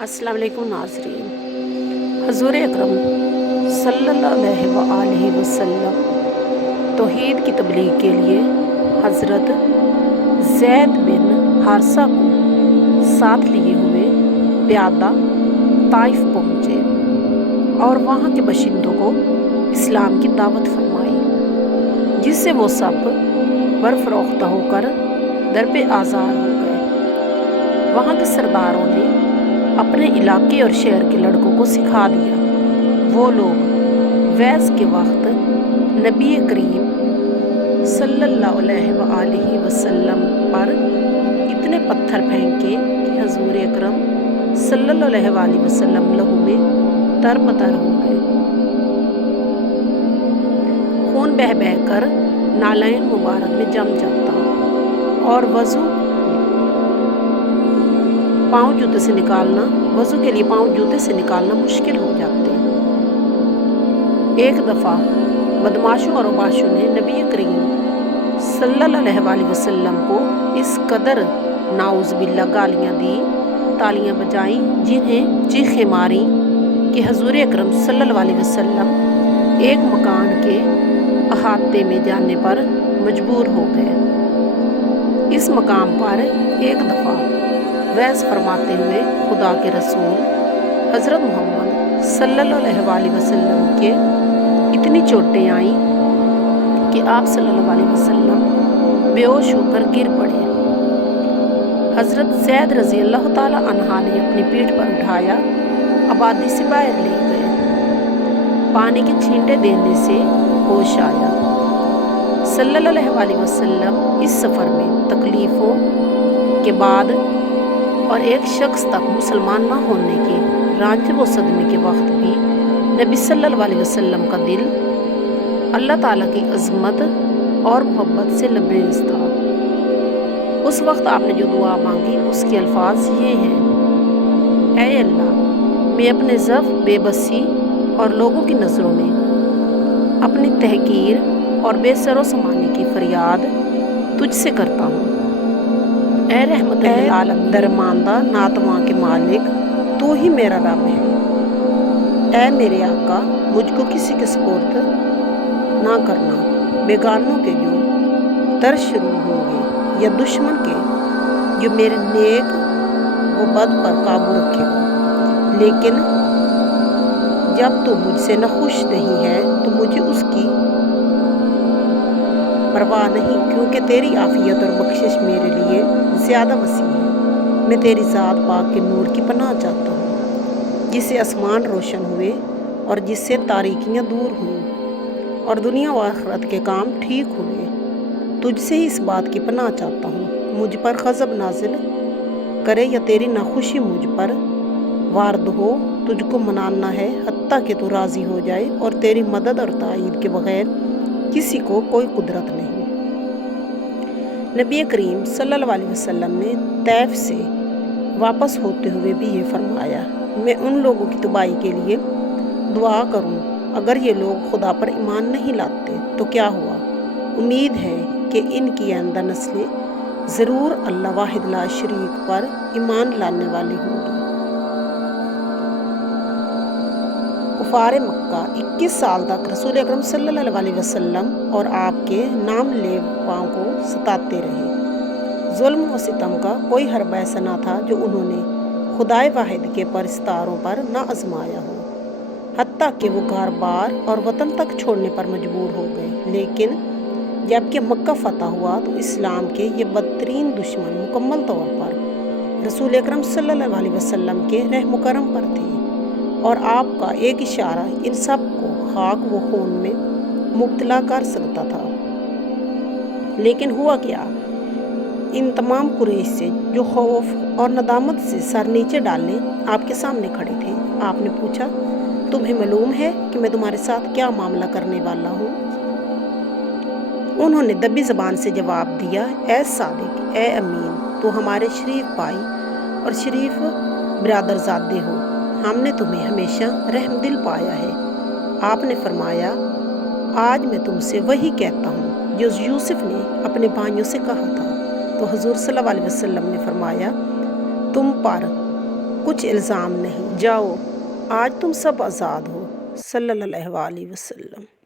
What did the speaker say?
अस्सलाम वालेकुम नाज़रीन। हुज़ूर अकरम सल्लल्लाहु अलैहि वसल्लम तौहीद की तबलीग के लिए हज़रत ज़ैद बिन हारिसा को साथ लिए हुए प्यादा ताइफ पहुँचे और वहाँ के बाशिंदों को इस्लाम की दावत फरमाई, जिससे वो सब बरफरोख्ता होकर दर पे आज़ार हो गए। वहाँ के सरदारों ने अपने इलाके और शहर के लड़कों को सिखा दिया। वो लोग वैस के वक्त नबी करीम सल्लल्लाहु अलैहि वसल्लम पर इतने पत्थर फेंके कि हुज़ूर अकरम सल्लल्लाहु अलैहि वसल्लम लहू में तरबतर हो गए। खून बह बह कर नालैन मुबारक में जम जाता और वज़ू के लिए पाँव जूते से निकालना मुश्किल हो जाते। एक दफ़ा बदमाशों और उबाशों ने नबी करीम सल्लल्लाहु अलैहि वसल्लम को इस कदर नाउज़ बिल्ला गालियाँ दी, तालियाँ बजाईं, जिन्हें चीखें मारी कि हुज़ूर अकरम सल्लल्लाहु अलैहि वसल्लम एक मकान के अहाते में जाने पर मजबूर हो गए। इस मकाम पर एक दफ़ा वैज़ फरमाते हुए खुदा के रसूल हज़रत मोहम्मद सल्लल्लाहु अलैहि वसल्लम के इतनी चोटें आईं कि आप सल्लल्लाहु अलैहि वसल्लम बेहोश होकर गिर पड़े। हज़रत ज़ैद रज़ी अल्लाह ताला अन्हा ने अपनी पीठ पर उठाया, आबादी से बाहर ले गए। पानी के छींटे देने से होश आया। सल्लल्लाहु अलैहि वसल्लम इस सफ़र में तकलीफ़ों के बाद और एक शख्स तक मुसलमान न होने के रांझे व सदमे के वक्त भी नबी सल्लल्लाहु अलैहि वसल्लम का दिल अल्लाह ताला की अज़मत और मोहब्बत से लबरेज़ था। उस वक्त आपने जो दुआ मांगी उसके अल्फाज ये हैं: ऐ अल्लाह, मैं अपने ज़फ़, बेबसी और लोगों की नज़रों में अपनी तहकीर और बेसरो समाने की फ़रियाद तुझसे करता हूँ। ऐ रहमत लिल आलमीन, दरमानदा नातवा के मालिक, तू ही मेरा रब है। ऐ मेरे आका, मुझको किसी के सुपुर्द ना करना। बेगानों के जो दर शुरू होंगे या दुश्मन के जो मेरे नेक व बद पर काबू रखेगा, लेकिन जब तू मुझसे नखुश नहीं है तो मुझे उसकी परवाह नहीं, क्योंकि तेरी आफियत और बख्शिश मेरे लिए ज़्यादा वसी है। मैं तेरी ज़ात पाक के नूर की पनाह चाहता हूँ, जिससे आसमान रोशन हुए और जिससे तारीकियाँ दूर हुई और दुनिया व आखिरत के काम ठीक हुए। तुझसे ही इस बात की पनाह चाहता हूँ, मुझ पर ग़ज़ब नाजिल करे या तेरी नाखुशी मुझ पर वारद हो। तुझको मनाना है हत्ता कि तू राज़ी हो जाए, और तेरी मदद और ताईद के बग़ैर किसी को कोई कुदरत नहीं। नबी करीम सल्लल्लाहु अलैहि वसल्लम ने तैफ से वापस होते हुए भी ये फरमाया: मैं उन लोगों की तबाही के लिए दुआ करूं, अगर ये लोग खुदा पर ईमान नहीं लाते तो क्या हुआ? उम्मीद है कि इनकी आइंदा नस्लें ज़रूर अल्लाह वाहिद ला शरीक पर ईमान लाने वाली होंगी। कुफार मक्का 21 साल तक रसूल अकरम सल्लल्लाहु अलैहि वसल्लम और आपके नाम लेवाओं को सताते रहे। जुल्म व सितम का कोई हरबा ऐसा न था जो उन्होंने खुदाए वाहिद के परस्तारों पर न आजमाया हो, हत्ता कि वो घर बार और वतन तक छोड़ने पर मजबूर हो गए। लेकिन जबकि मक्का फ़तह हुआ तो इस्लाम के ये बदतरीन दुश्मन मुकम्मल तौर पर रसूल अकरम सल्लल्लाहु अलैहि वसल्लम के रहम करम पर थे, और आपका एक इशारा इन सब को खाक व खून में मुब्तला कर सकता था। लेकिन हुआ क्या? इन तमाम कुरैश से जो खौफ और नदामत से सर नीचे डालने आपके सामने खड़े थे, आपने पूछा, तुम्हें मालूम है कि मैं तुम्हारे साथ क्या मामला करने वाला हूँ? उन्होंने दबी ज़बान से जवाब दिया, ऐ सादिक, ऐ अमीन, तो हमारे शरीफ भाई और शरीफ बिरादरज़ादे हो, हमने तुम्हें हमेशा रहमदिल पाया है। आपने फरमाया, आज मैं तुमसे वही कहता हूँ जो यूसुफ ने अपने भाइयों से कहा था। तो हुज़ूर सल्लल्लाहु अलैहि वसल्लम ने फरमाया, तुम पर کچھ الزام نہیں، جاؤ آج تم سب آزاد ہو۔ صلی اللہ علیہ وسلم۔